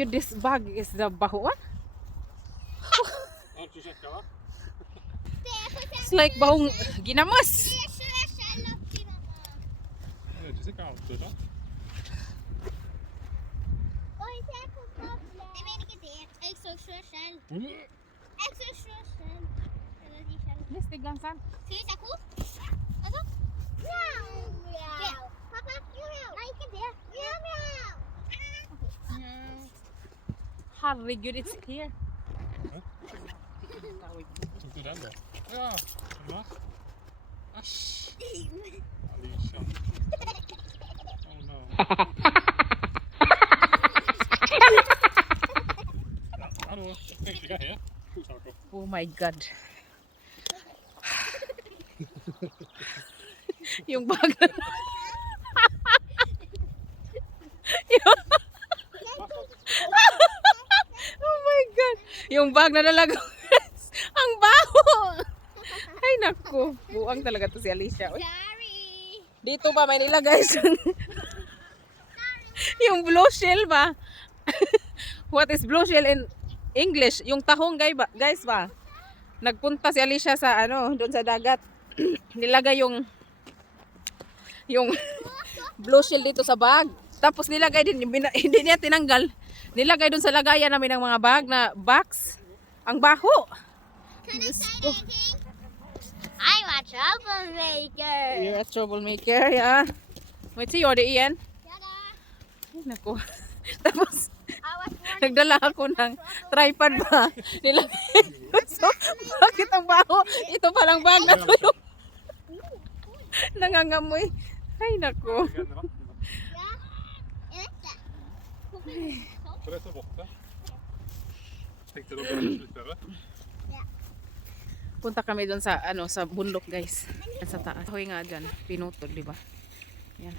Herregud, this bag is the baho one. It's like bahong ginamos. Yes, tigang san. Herregud, it's here. Tog du den då? Ja, va? Asch. Alicia. Oh no. Hallå, ligga här. Oh my god. Yung bag na oh my god. Yung bag na nalagaw. Ang baho. Ay naku. Buang talaga to si Alicia. Uy. Dito ba may nilagay yung blue shell ba? What is blue shell in English? Yung tahong guys ba? Nagpunta si Alicia sa ano, doon sa dagat. Nilagay yung blue shell dito sa bag. Tapos nilagay din, hindi niya tinanggal. Nilagay doon sa lagayan namin ng mga bag na box. Ang baho. I'm a troublemaker. You're a troublemaker, yeah. Wait, see, order Ian. Ay, naku. Tapos, nagdala ako ng tripod ba? Nilagay. So, bakit ang baho? Ito palang bag na to yung nangangamoy. Ay, naku. Får jag ta bort det? Tänkte du bara lite? Punta kami doon sa ano sa bundok guys. Sa taas. Hoy nga diyan, pinutol, di ba? Yan.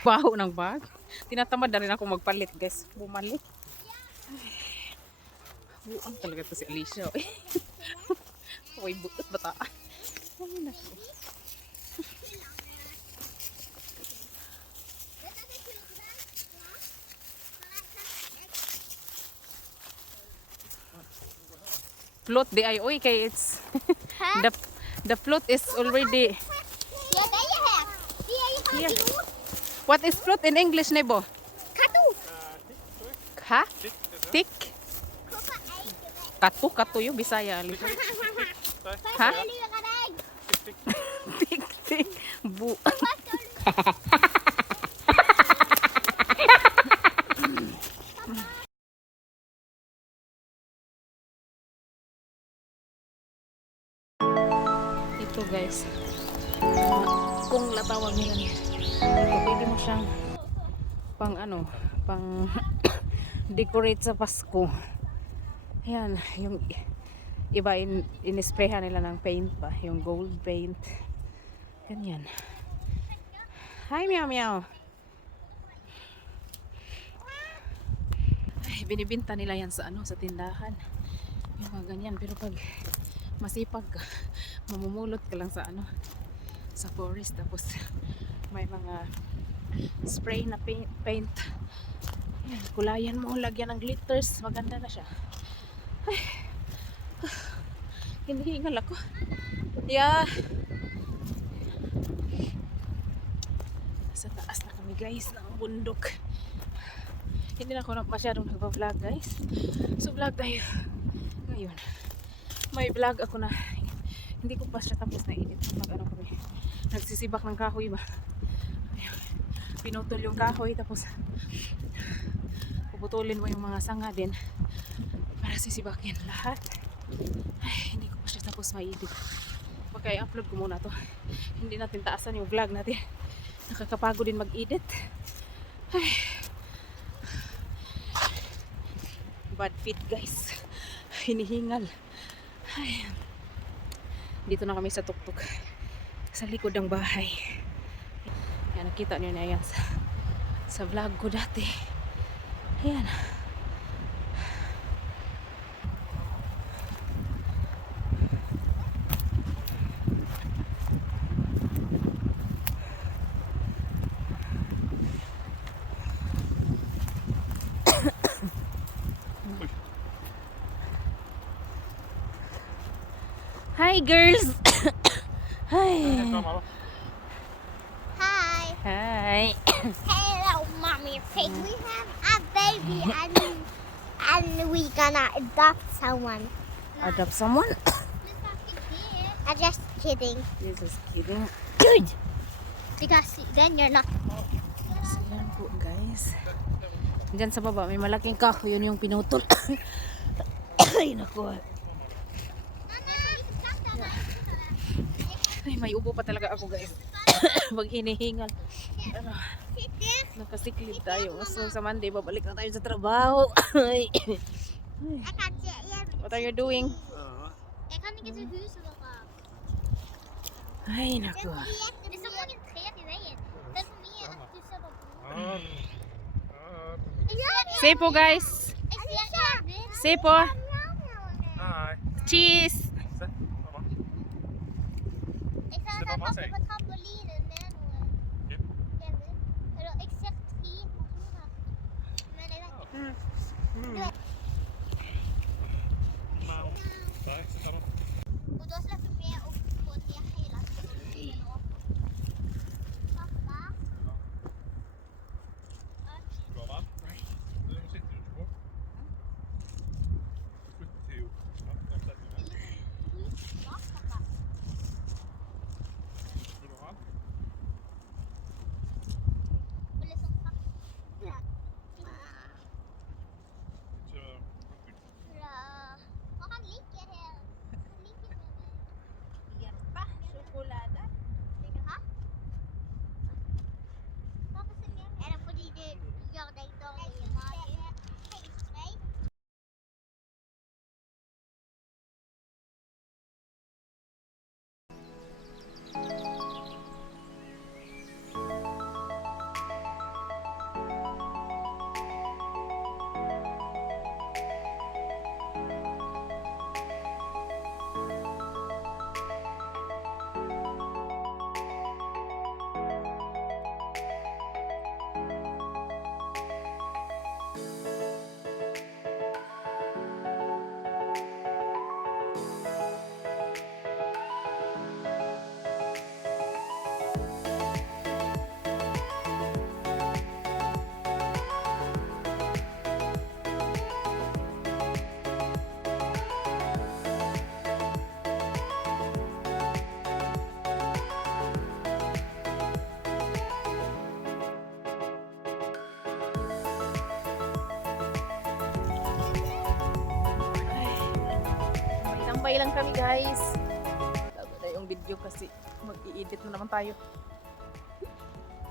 Baho ng bag. Tinatamad na rin ako magpalit guys. Bumalik. Buang talaga to si Alicia. Uy, butot bata. Ay, naku. Float di ay oy kay it's the float is already here. What is float in English, Nebo? Katu. Ha? Tik? Katu yung Bisaya. Ha? Tik. Bu. Ito guys. Kung latawag nila niya. Pwede mo siyang pang ano, pang decorate sa Pasko. Ayan, yung iba in-sprayhan nila ng paint ba, yung gold paint. Ganyan. Hi, meow meow. Ay, binibinta nila yan sa ano, sa tindahan. Yung mga ganyan, pero pag masipag ka, mamumulot ka lang sa ano, sa forest, tapos may mga spray na paint. Ayan, kulayan mo, lagyan ng glitters, maganda na siya. Ay, hinihingal ako. Yeah. Sa taas na kami guys ng bundok. Hindi na ako masyadong nagpa-vlog guys. So vlog tayo ngayon. May vlog ako na hindi ko pa siya tapos na edit. Mag-ano kami, nagsisibak ng kahoy ba. Pinutol yung kahoy, tapos puputulin mo yung mga sanga din para sisibakin lahat. Ay, hindi ko pa siya tapos ma-edit. Okay, upload ko muna to. Hindi natin taasan yung vlog natin. Nakakapagod din mag-edit. Ay, bad fit guys. Hinihingal. Ay, Dito na kami sa tuktok. Sa likod ng bahay. Yan, nakita niyo na yan sa vlog ko dati. Ayan. Hi girls! Hi! Hi. Hi! Hello, mommy pig. We have a baby and we gonna adopt someone. Adopt someone? I'm just kidding. This is kidding. Good. Because then you're not. Ayan po guys. Diyan sa baba may malaking kahoy. Yun yung pinutol. Ay naku. Ay, may ubo pa talaga ako guys. Pag hinihingal. Ano, nakasiklib tayo. So sa Monday, babalik na tayo sa trabaho. Ay. What are you doing? Jeg kan ikke til huset deres. Ay, naku. Det er så mange trær i veien. Det er for mye at du ser på broen. Say po guys. Jeg ser ikke. Say po. Hi. Cheese. Se, mamma. Jeg ser at han hopper på trampolinen med noe. Yep. Eller jeg ser 3 personer. Men jeg vet ikke. Nei, se der nå. Og da slipper vi opp på det hele tiden. Pappa. Går det an? Det sitter du ikke på. Flytter til jo. Ja, den setter vi ned. Pappa. Vil du ha den? Og liksom pappa. Ikke Ja. Og han liker det. Han liker det. Hjerta, sjokolade. Vil du ha? Hvorfor så mye? Er det fordi det gjør deg dårlig i magen? Peispray? Tambay lang kami guys. Tago na yung video kasi mag-i-edit na naman tayo.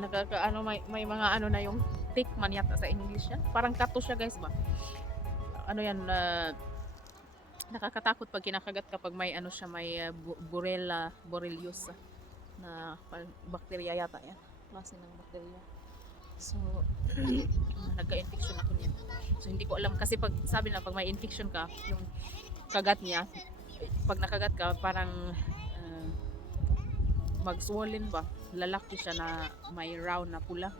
Nakakaano may mga ano na yung thick man yata sa English yan. Parang kato siya guys ba. Ano yan nakakatakot pag kinakagat kapag may ano siya may borrelios na bacteria yata yan. Klase ng bacteria. So nagka-infection ako niyan. So hindi ko alam kasi pag sabi na pag may infection ka yung kagat niya, pag nakagat ka parang mag-swollen ba, lalaki siya na may round na pula.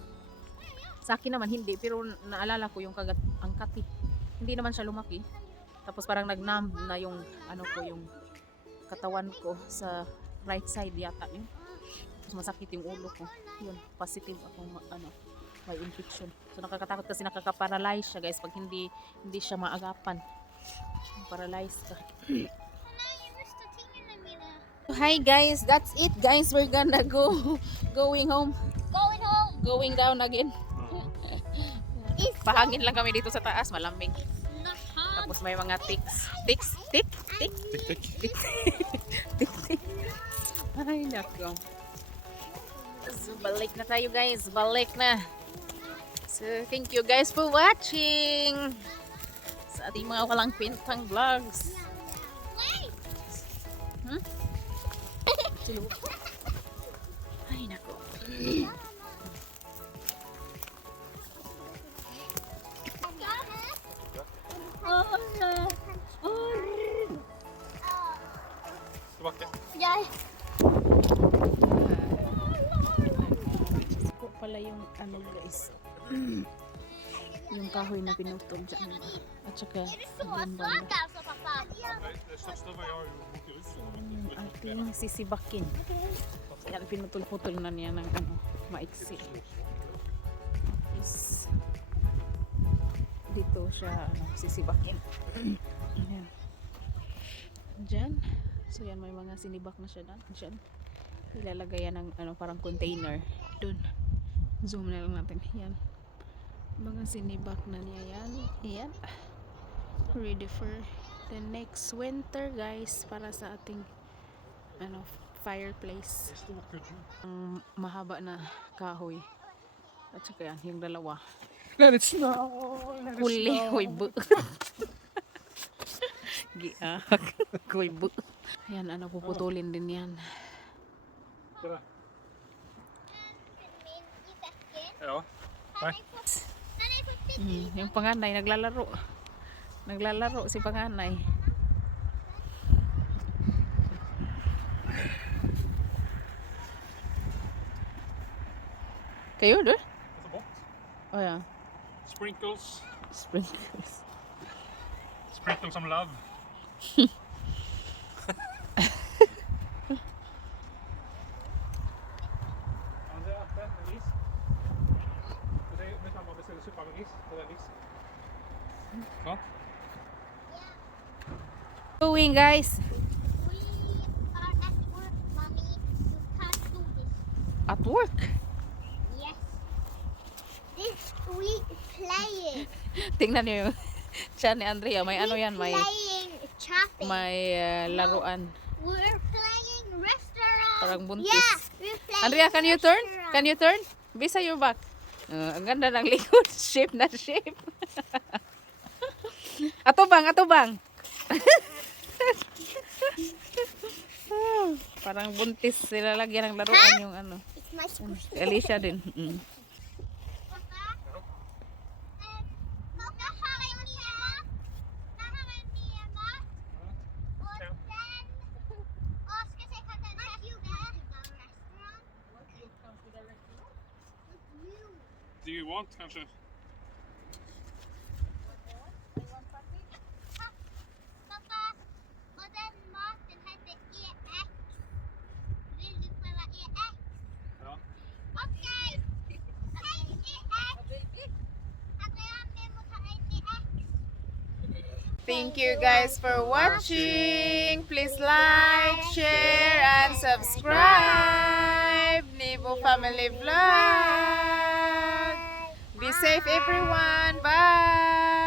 Sa akin naman hindi, pero naalala ko yung kagat ang kati, hindi naman siya lumaki, tapos parang nag-numb na yung ano ko, yung katawan ko sa right side yata yun, tapos masakit yung ulo ko, yun, positive akong ano, may infection. So nakakatakot kasi nakaka-paralyze siya guys pag hindi siya maagapan. Paralyzed ka. Hi guys, that's it guys. We're gonna going home. Going home. Going down again. Pahangin lang kami dito sa taas, malamig. Not hot. Tapos may mga tiks. Tik. Ay nako. So balik na tayo guys, balik na. So thank you guys for watching sa ating mga walang pintang vlogs. Wait. Hmm? Silo. Ay, nako. Tillbaka. Yeah. Ito pala yung ano guys. Yung kahoy na pinutol dyan. At saka yung banda. Nej, det största vad jag har gjort ut så. At yung sisibakin. Yan, pinutol-putol na niya ng ano, maiksi. Is dito siya ano, sisibakin. Ayan. Diyan. So yan, may mga sinibak na siya dyan. Ilalagay yan ng ano, parang container. Dun. Zoom na lang natin. Yan. Mga sinibak na niya yan. Ayan. Ready for the next winter guys. Para sa ating ano, fireplace. Ang mahaba na kahoy. At saka yan, yung dalawa. Let it snow. Huli, huibu. Giak. Huibu. Ayan, ano, puputulin din yan. Tara. Ja. Nej. Yung panganay, naglalaro. Naglalaro si panganay. Kayo doon? Ta bort. Oh ja. Sprinkles. Sprinkles. Sprinkle some love. Andra öppen med ris. Med mamma beställde soppa med ris. Och den ris. Så. Doing guys. We are at work, mommy. You can't do this. At work. Yes. This we playing. Tingnan niyo yung siya ni Andrea. May ano yan, may Playing chopping. laruan. We're playing restaurant. Parang buntis. Yeah, we're playing Andrea, can you turn? restaurant. Can you turn? Bisa your back. Ang ganda ng likod. Shape na shape. Atubang, atubang. Parang buntis sila lagyan ng laruan yung ano. It's my school. Si Alicia din. Do you want kanske? Pappa, och den maten hette EX. Vill du pröva EX? Ja. Okej. Hej EX. Andrea, Memo tar en EX. Thank you guys for watching. Please like, share, and subscribe. Nibo Family Vlog. Be safe everyone. Bye.